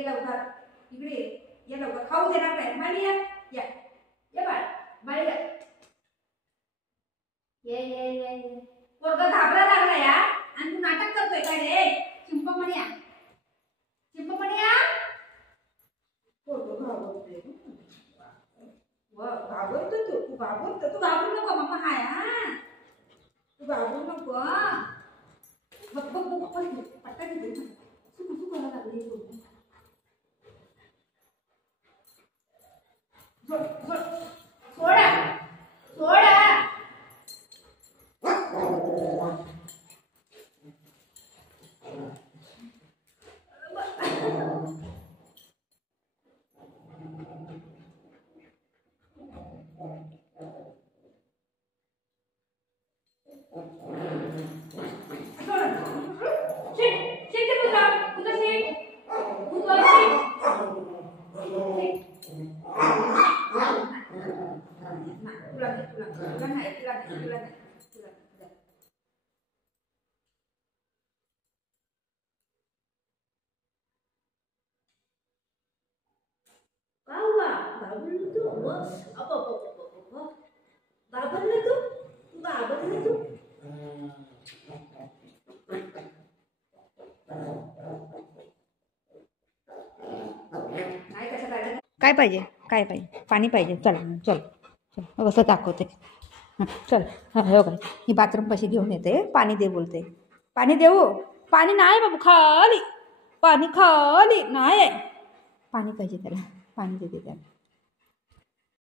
ये लवकर इकडे ये लवकर, खाऊ देणार नाही. बाई ये ये ये बाळ बाई ये ये ये ये पोरगा घाबरा लागला या आणि तू नाटक करतोय काय रे? चिंपमण्या चिंपमण्या पोरगा घाबरतोय. वा घाबरतो तू घाबरतो. तू घाबरू नको मम्मा हाय. हा तू घाबरू नको. बघ बघ बघ पट्टा घेते सुकू सुकू करायला लागले. सोडा सोडा काय पाहिजे काय पाहिजे? पाणी पाहिजे. चल चल चल कसं दाखवते. चल हो काय ही बाथरूम पाशी घेऊन येते. पाणी दे बोलते. पाणी देऊ? पाणी नाही बाबू खाली. पाणी खाली नाही. पाणी पाहिजे त्याला. पाणी देते त्याला.